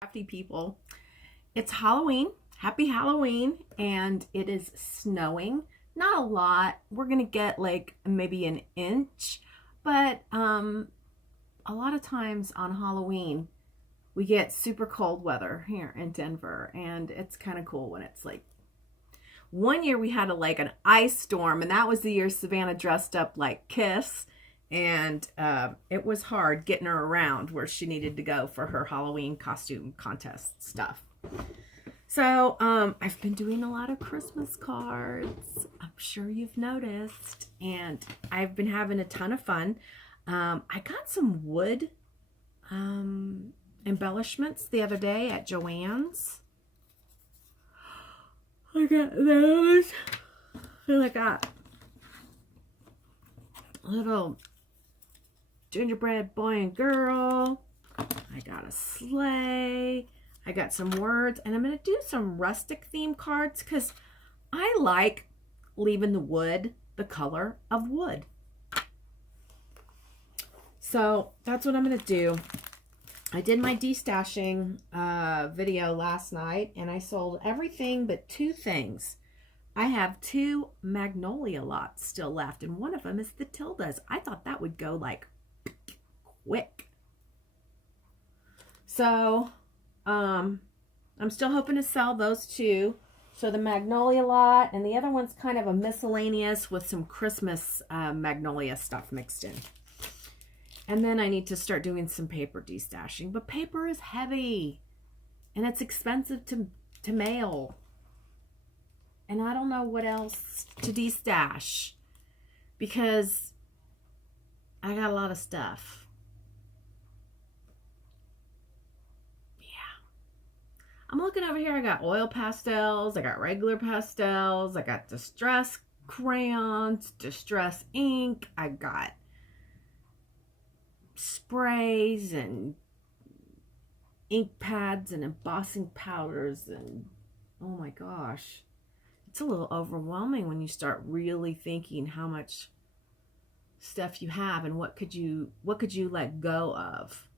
Crafty people. It's Halloween. Happy Halloween. And it is snowing. Not a lot. We're going to get like maybe an inch. But a lot of times on Halloween, we get super cold weather here in Denver. And it's kind of cool when it's like, one year we had an ice storm. And that was the year Savannah dressed up like Kiss. And it was hard getting her around where she needed to go for her Halloween costume contest stuff. So I've been doing a lot of Christmas cards. I'm sure you've noticed. And I've been having a ton of fun. I got some wood embellishments the other day at Joann's. I got those. And I got little gingerbread boy and girl. I got a sleigh. I got some words, and I'm going to do some rustic theme cards because I like leaving the wood the color of wood. So that's what I'm going to do. I did my destashing video last night, and I sold everything but two things. I have two magnolia lots still left, and one of them is the Tildas. I thought that would go like quick. So, I'm still hoping to sell those two. So the magnolia lot, and the other one's kind of a miscellaneous with some Christmas magnolia stuff mixed in. And then I need to start doing some paper destashing, but paper is heavy, and it's expensive to mail. And I don't know what else to destash because I got a lot of stuff. I'm looking over here. I got oil pastels. I got regular pastels. I got distress crayons, distress ink. I got sprays and ink pads and embossing powders. And oh my gosh, it's a little overwhelming when you start really thinking how much stuff you have and what could you let go of.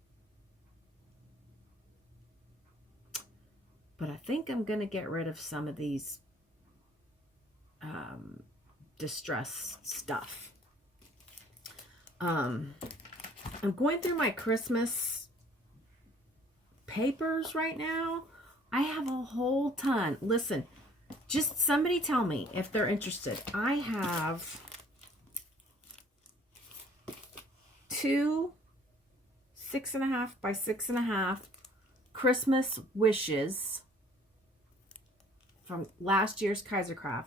But I think I'm going to get rid of some of these distress stuff. I'm going through my Christmas papers right now. I have a whole ton. Listen, just somebody tell me if they're interested. I have two 6.5 by 6.5 Christmas wishes from last year's Kaisercraft,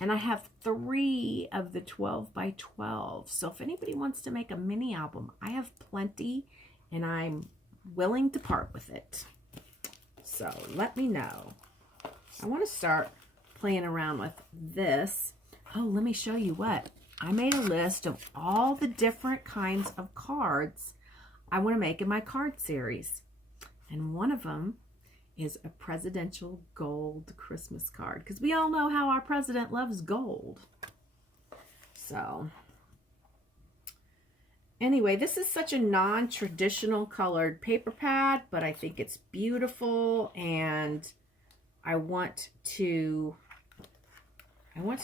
and I have 3 of the 12 by 12. So if anybody wants to make a mini album, I have plenty, and I'm willing to part with it. So let me know. I want to start playing around with this. Oh, let me show you what. I made a list of all the different kinds of cards I want to make in my card series. And one of them is a presidential gold Christmas card, because we all know how our president loves gold. So anyway, this is such a non-traditional colored paper pad, but I think it's beautiful, and I want to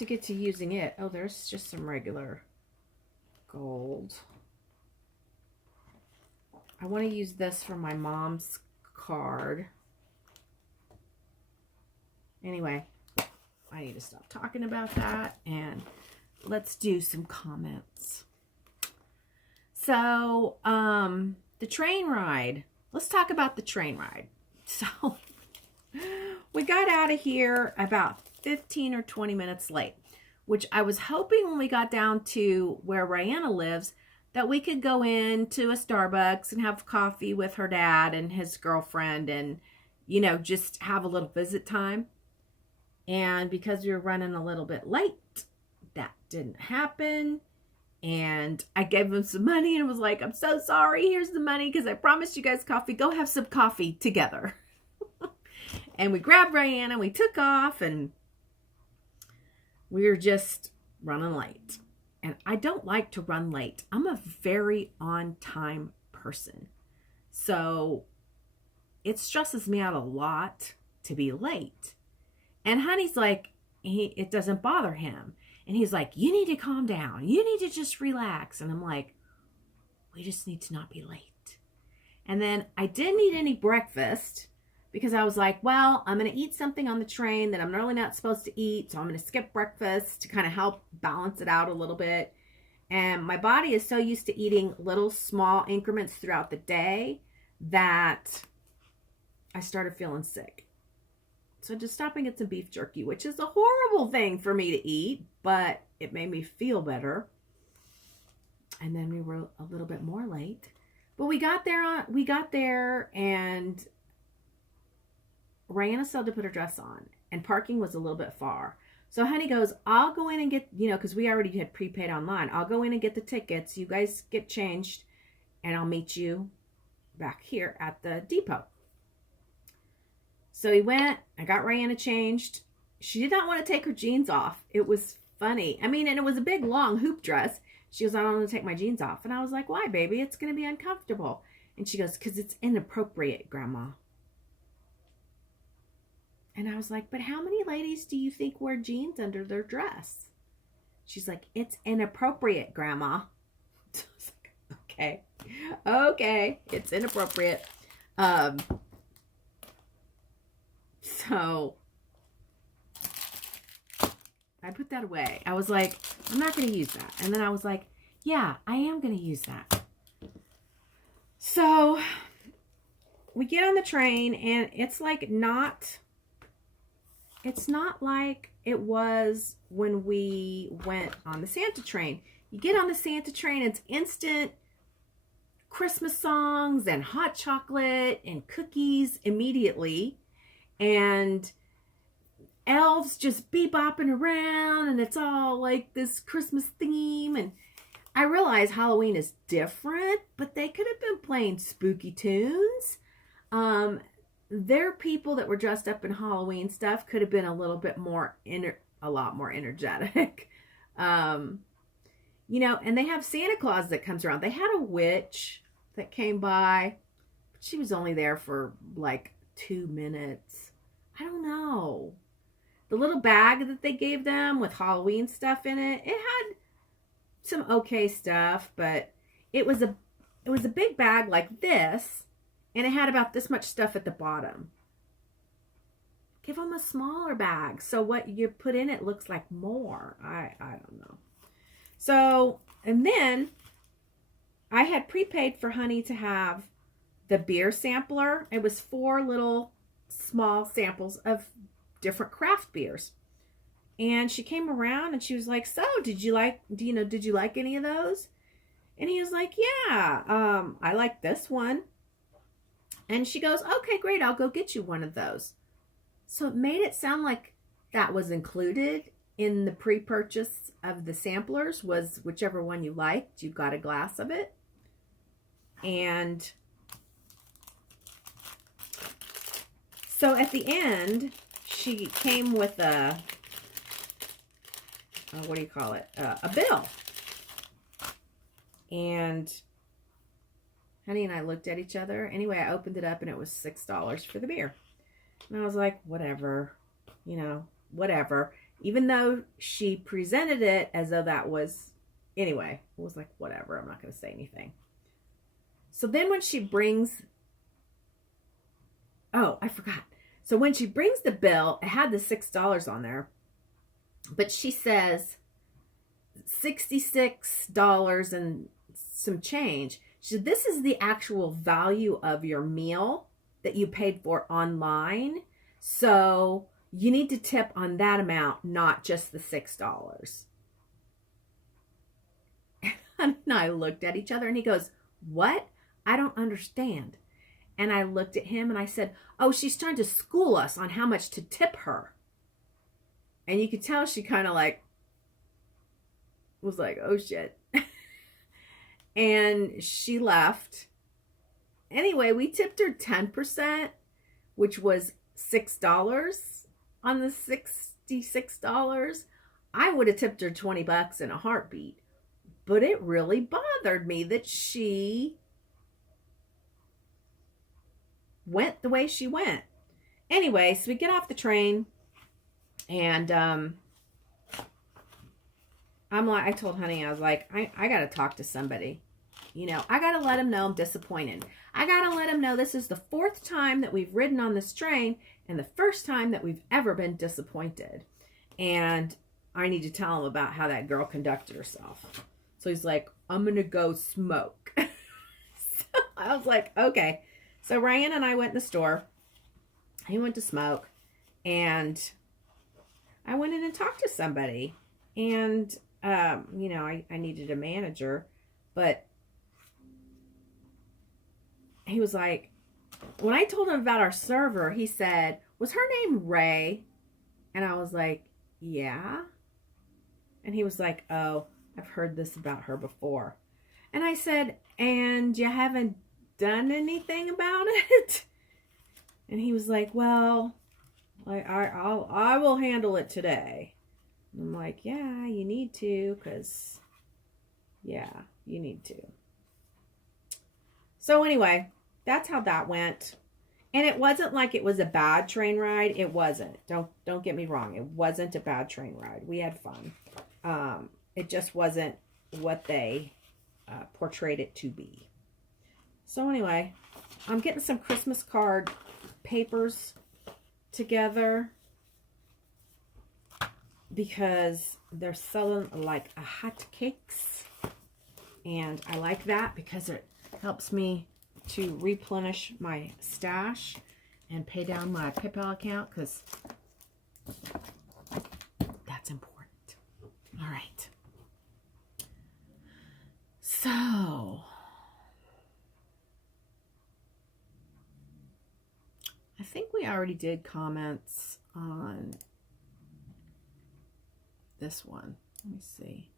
get to using it. Oh, there's just some regular gold. I want to use this for my mom's card. Anyway, I need to stop talking about that, and let's do some comments. So, the train ride. Let's talk about the train ride. So, we got out of here about 15 or 20 minutes late, which I was hoping when we got down to where Rihanna lives that we could go into a Starbucks and have coffee with her dad and his girlfriend and, you know, just have a little visit time. And because we were running a little bit late, that didn't happen. And I gave him some money and was like, I'm so sorry. Here's the money because I promised you guys coffee. Go have some coffee together. And we grabbed Rihanna and we took off, and we were just running late. And I don't like to run late. I'm a very on-time person. So it stresses me out a lot to be late. And Honey's like, it doesn't bother him. And he's like, you need to calm down. You need to just relax. And I'm like, we just need to not be late. And then I didn't eat any breakfast because I was like, well, I'm going to eat something on the train that I'm really not supposed to eat. So I'm going to skip breakfast to kind of help balance it out a little bit. And my body is so used to eating little small increments throughout the day that I started feeling sick. So just stop and get some beef jerky, which is a horrible thing for me to eat, but it made me feel better. And then we were a little bit more late. But we got there and Rayanna still had to put her dress on. And parking was a little bit far. So Honey goes, I'll go in and get, because we already had prepaid online. I'll go in and get the tickets. You guys get changed. And I'll meet you back here at the depot. So he went. I got Rayanna changed. She did not want to take her jeans off. It was funny. And it was a big, long hoop dress. She goes, I don't want to take my jeans off. And I was like, why, baby? It's going to be uncomfortable. And she goes, because it's inappropriate, Grandma. And I was like, but how many ladies do you think wear jeans under their dress? She's like, it's inappropriate, Grandma. So I was like, okay, it's inappropriate. So I put that away. I was like, I'm not going to use that. And then I was like, yeah, I am going to use that. So we get on the train and it's not like it was when we went on the Santa train. You get on the Santa train, it's instant Christmas songs and hot chocolate and cookies immediately. And elves just bebopping around and it's all like this Christmas theme. And I realize Halloween is different, but they could have been playing spooky tunes. Their people that were dressed up in Halloween stuff could have been a little bit more, a lot more energetic. And they have Santa Claus that comes around. They had a witch that came by. But she was only there for like 2 minutes. I don't know. The little bag that they gave them with Halloween stuff in it, it had some okay stuff, but it was a big bag like this, and it had about this much stuff at the bottom. Give them a smaller bag so what you put in it looks like more. I don't know. So, and then I had prepaid for Honey to have the beer sampler. It was 4 little small samples of different craft beers. And she came around and she was like, so did you like any of those? And he was like, yeah, I like this one. And she goes, okay, great. I'll go get you one of those. So it made it sound like that was included in the pre-purchase of the samplers, was whichever one you liked, you got a glass of it. And so at the end, she came with a bill. And Honey and I looked at each other. Anyway, I opened it up and it was $6 for the beer. And I was like, whatever, whatever. Even though she presented it as though that was, anyway, it was like, whatever, I'm not going to say anything. So then when she brings, I forgot. So when she brings the bill, it had the $6 on there, but she says $66 and some change. She said, this is the actual value of your meal that you paid for online. So you need to tip on that amount, not just the $6. And I looked at each other and he goes, what? I don't understand. And I looked at him and I said, oh, she's trying to school us on how much to tip her. And you could tell she kind of was like, oh shit. And she left. Anyway, we tipped her 10%, which was $6 on the $66. I would have tipped her $20 in a heartbeat. But it really bothered me that she went the way she went. Anyway, so we get off the train, and I told Honey, I was like, I got to talk to somebody. You know, I got to let him know I'm disappointed. I got to let him know this is the 4th time that we've ridden on this train and the first time that we've ever been disappointed. And I need to tell him about how that girl conducted herself. So he's like, I'm going to go smoke. So I was like, okay. So Ryan and I went in the store. He went to smoke. And I went in and talked to somebody. And, you know, I needed a manager. But he was like, when I told him about our server, he said, was her name Ray? And I was like, yeah. And he was like, oh, I've heard this about her before. And I said, and you haven't done anything about it? And he was like, well, I will handle it today. And I'm like, yeah, you need to, because, yeah, you need to. So anyway, that's how that went. And it wasn't like it was a bad train ride. It wasn't. Don't get me wrong. It wasn't a bad train ride. We had fun. It just wasn't what they portrayed it to be. So anyway, I'm getting some Christmas card papers together because they're selling like a hot cakes. And I like that because it helps me to replenish my stash and pay down my PayPal account because that's important. All right. So, I think we already did comments on this one. Let me see.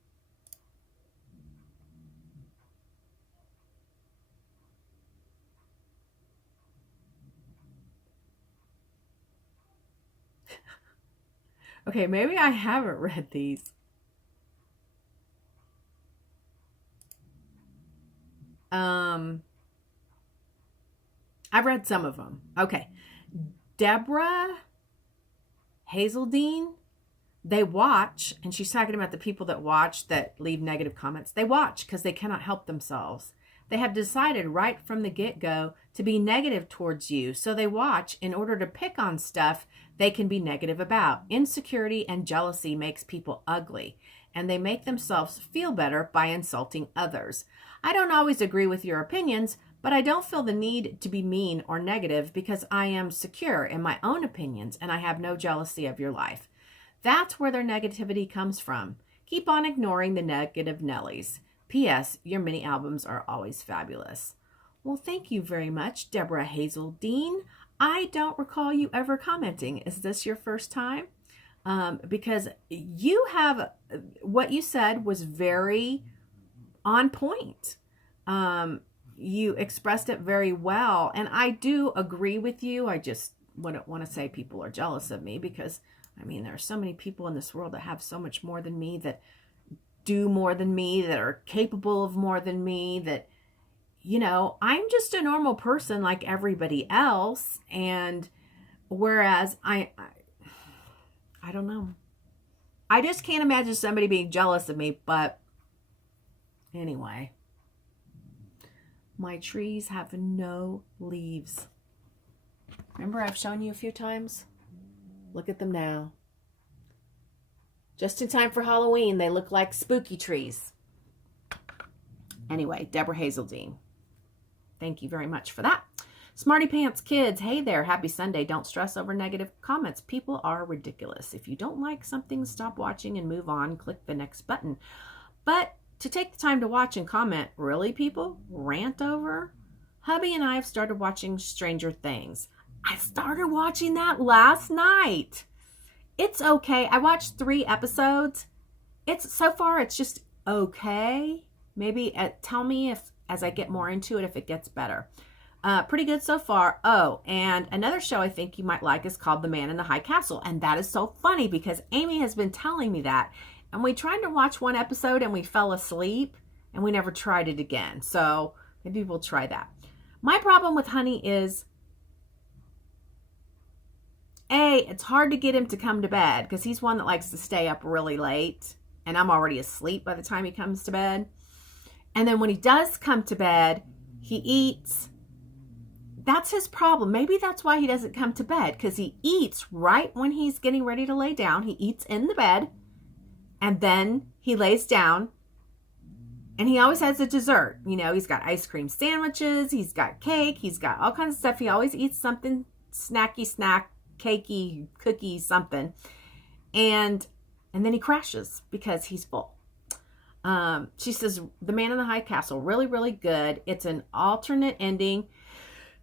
Okay, maybe I haven't read these. I've read some of them. Okay. Deborah Hazeldine, they watch, and she's talking about the people that watch that leave negative comments. They watch because they cannot help themselves. They have decided right from the get-go to be negative towards you. So they watch in order to pick on stuff they can be negative about. Insecurity and jealousy makes people ugly, and they make themselves feel better by insulting others. I don't always agree with your opinions, but I don't feel the need to be mean or negative because I am secure in my own opinions and I have no jealousy of your life. That's where their negativity comes from. Keep on ignoring the negative Nellies. P.S. Your mini albums are always fabulous. Well, thank you very much, Deborah Hazeldine. I don't recall you ever commenting. Is this your first time? Because you have, what you said was very on point. You expressed it very well. And I do agree with you. I just wouldn't want to say people are jealous of me because, I mean, there are so many people in this world that have so much more than me, that do more than me, that are capable of more than me, that, you know, I'm just a normal person like everybody else. And whereas I don't know. I just can't imagine somebody being jealous of me, but anyway. My trees have no leaves. Remember I've shown you a few times? Look at them now. Just in time for Halloween, they look like spooky trees. Anyway, Deborah Hazeldine. Thank you very much for that. Smarty Pants Kids, hey there, happy Sunday. Don't stress over negative comments. People are ridiculous. If you don't like something, stop watching and move on. Click the next button. But to take the time to watch and comment, really, people? Rant over? Hubby and I have started watching Stranger Things. I started watching that last night. It's okay. I watched 3 episodes. So far, it's just okay. Maybe tell me if, as I get more into it, if it gets better. Pretty good so far. Oh, and another show I think you might like is called The Man in the High Castle. And that is so funny because Amy has been telling me that. And we tried to watch 1 episode and we fell asleep and we never tried it again. So maybe we'll try that. My problem with Honey is day, it's hard to get him to come to bed because he's one that likes to stay up really late. And I'm already asleep by the time he comes to bed. And then when he does come to bed, he eats. That's his problem. Maybe that's why he doesn't come to bed, because he eats right when he's getting ready to lay down. He eats in the bed, and then he lays down, and he always has a dessert. You know, he's got ice cream sandwiches, he's got cake, he's got all kinds of stuff. He always eats something snacky, cakey, cookie, something. And then he crashes because he's full. She says, The Man in the High Castle, really, really good. It's an alternate ending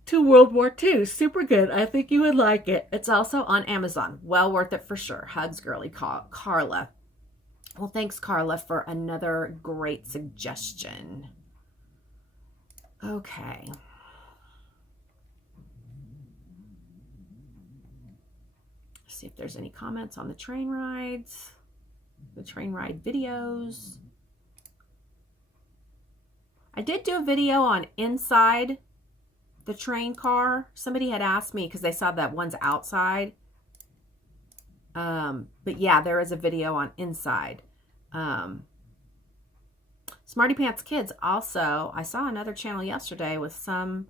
to World War II. Super good. I think you would like it. It's also on Amazon. Well worth it for sure. Hugs, girly Carla. Well, thanks, Carla, for another great suggestion. Okay. Let's see if there's any comments on the train rides, the train ride videos. I did do a video on inside the train car. Somebody had asked me because they saw that one's outside. But yeah, there is a video on inside. Smarty Pants Kids also, I saw another channel yesterday with some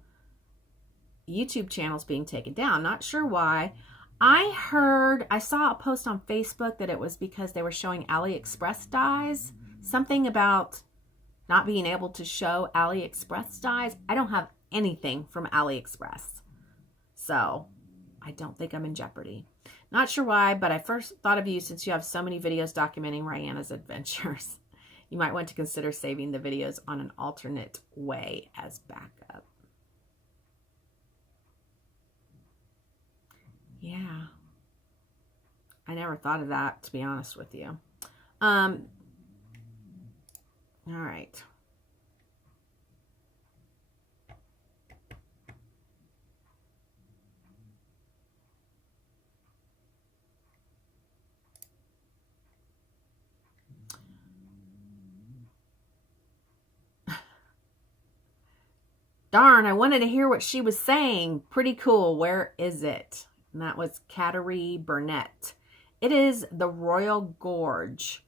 YouTube channels being taken down. Not sure why. I saw a post on Facebook that it was because they were showing AliExpress dyes. Something about not being able to show AliExpress dyes. I don't have anything from AliExpress, so I don't think I'm in jeopardy. Not sure why, but I first thought of you since you have so many videos documenting Rihanna's adventures. You might want to consider saving the videos on an alternate way as backup. Yeah. I never thought of that, to be honest with you. All right. Darn, I wanted to hear what she was saying. Pretty cool. Where is it? And that was Cattery Burnett. It is the Royal Gorge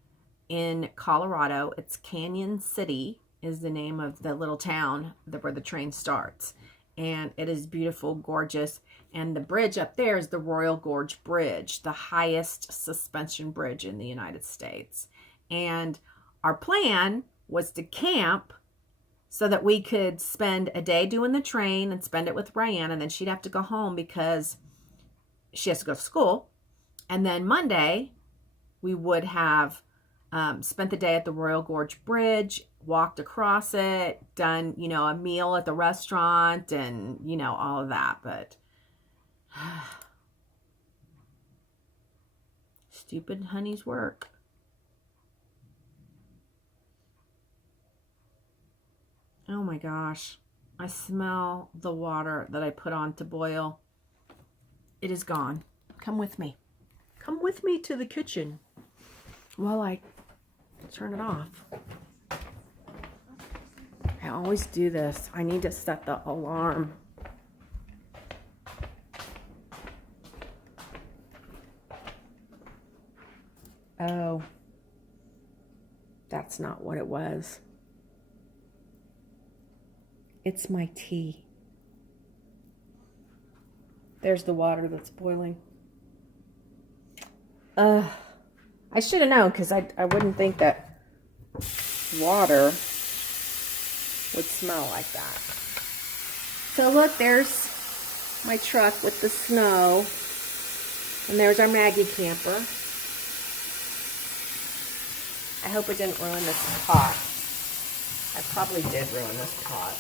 in Colorado. It's Canyon City is the name of the little town where the train starts. And it is beautiful, gorgeous. And the bridge up there is the Royal Gorge Bridge, the highest suspension bridge in the United States. And our plan was to camp so that we could spend a day doing the train and spend it with Brianna, and then she'd have to go home because she has to go to school. And then Monday, we would have spent the day at the Royal Gorge Bridge, walked across it, done, you know, a meal at the restaurant and, you know, all of that. But stupid honey's work. Oh my gosh. I smell the water that I put on to boil. It is gone. Come with me. Come with me to the kitchen while I turn it off. I always do this. I need to set the alarm. Oh, that's not what it was. It's my tea. There's the water that's boiling. I should have known, because I wouldn't think that water would smell like that. So look, there's my truck with the snow. And there's our Maggie camper. I hope it didn't ruin this pot. I probably did ruin this pot.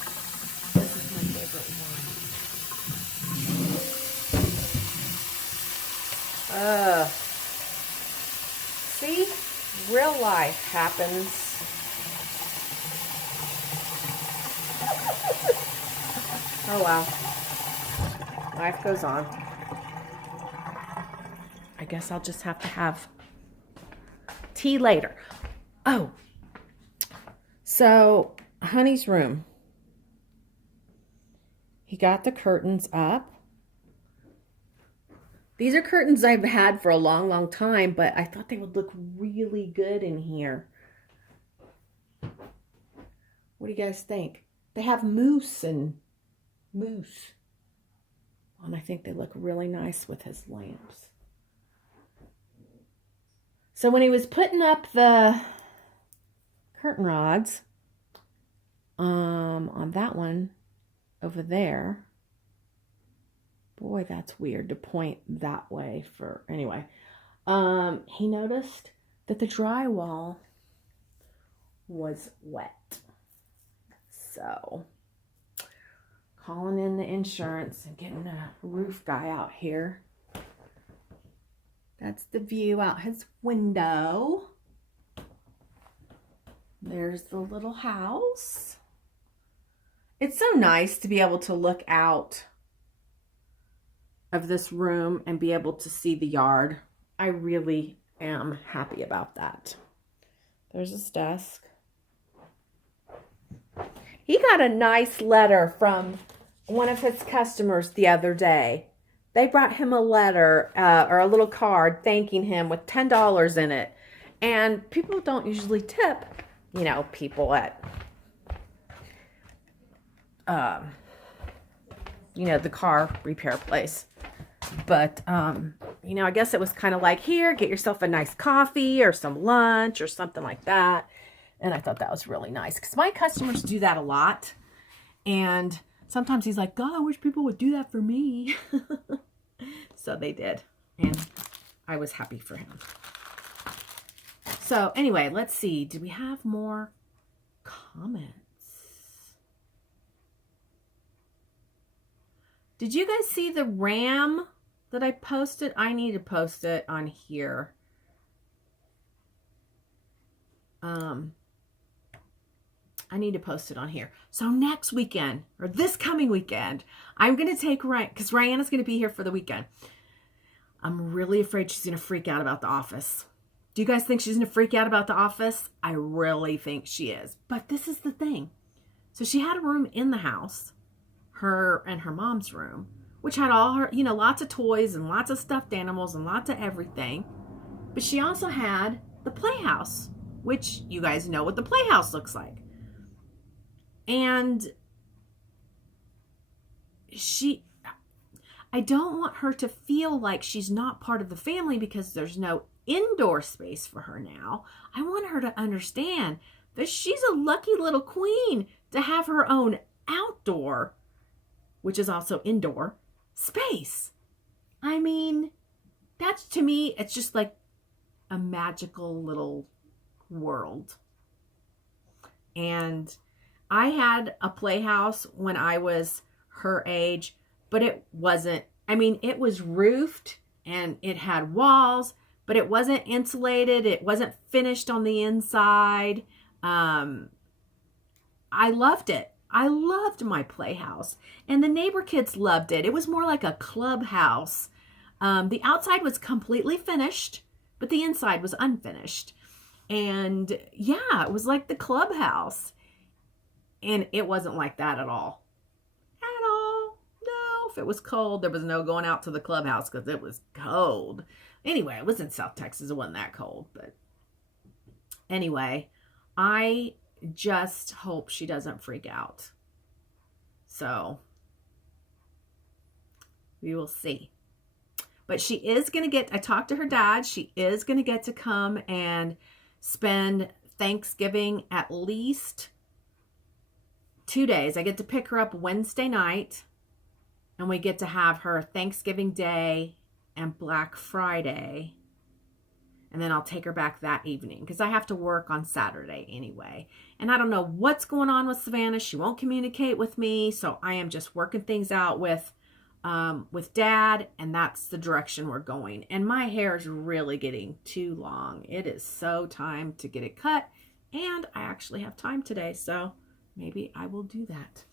This is my favorite one. See? Real life happens. Oh wow. Life goes on. I guess I'll just have to have tea later. Oh. So, Honey's room. He got the curtains up. These are curtains I've had for a long, long time, but I thought they would look really good in here. What do you guys think? They have moose. And I think they look really nice with his lamps. So when he was putting up the curtain rods on that one over there, boy, that's weird to point that way for, anyway. He noticed that the drywall was wet. So, calling in the insurance and getting a roof guy out here. That's the view out his window. There's the little house. It's so nice to be able to look out of this room and be able to see the yard. I really am happy about that. There's his desk. He got a nice letter from one of his customers the other day. They brought him a letter or a little card thanking him with $10 in it. And people don't usually tip, you know, people at, you know, the car repair place. But, you know, I guess it was kind of like, here, get yourself a nice coffee or some lunch or something like that. And I thought that was really nice because my customers do that a lot. And sometimes he's like, God, I wish people would do that for me. So they did. And I was happy for him. So anyway, let's see. Do we have more comments? Did you guys see the ram that I posted? I need to post it on here. I need to post it on here. So next weekend, or this coming weekend, I'm going to take Ryan, because Rihanna's going to be here for the weekend. I'm really afraid she's going to freak out about The Office. Do you guys think she's going to freak out about The Office? I really think she is. But this is the thing. So she had a room in the house, her and her mom's room, which had all her, you know, lots of toys and lots of stuffed animals and lots of everything. But she also had the playhouse, which you guys know what the playhouse looks like. And I don't want her to feel like she's not part of the family because there's no indoor space for her now. I want her to understand that she's a lucky little queen to have her own outdoor, which is also indoor, space. I mean, that's, to me, it's just like a magical little world. And I had a playhouse when I was her age, but it wasn't, I mean, it was roofed and it had walls, but it wasn't insulated. It wasn't finished on the inside. I loved it. I loved my playhouse, and the neighbor kids loved it. It was more like a clubhouse. The outside was completely finished, but the inside was unfinished. And yeah, it was like the clubhouse. And it wasn't like that at all. At all. No, if it was cold, there was no going out to the clubhouse because it was cold. Anyway, it was in South Texas. It wasn't that cold. But anyway, I just hope she doesn't freak out. So we will see. But she is going to get, I talked to her dad. She is going to get to come and spend Thanksgiving at least 2 days. I get to pick her up Wednesday night, and we get to have her Thanksgiving Day and Black Friday, and then I'll take her back that evening because I have to work on Saturday anyway. And I don't know what's going on with Savannah. She won't communicate with me, so I am just working things out with Dad, and that's the direction we're going. And my hair is really getting too long. It is so time to get it cut, and I actually have time today, so maybe I will do that.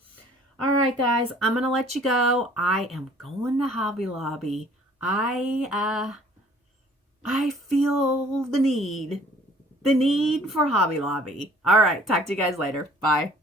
All right, guys, I'm going to let you go. I am going to Hobby Lobby. I feel the need for Hobby Lobby. All right, talk to you guys later. Bye.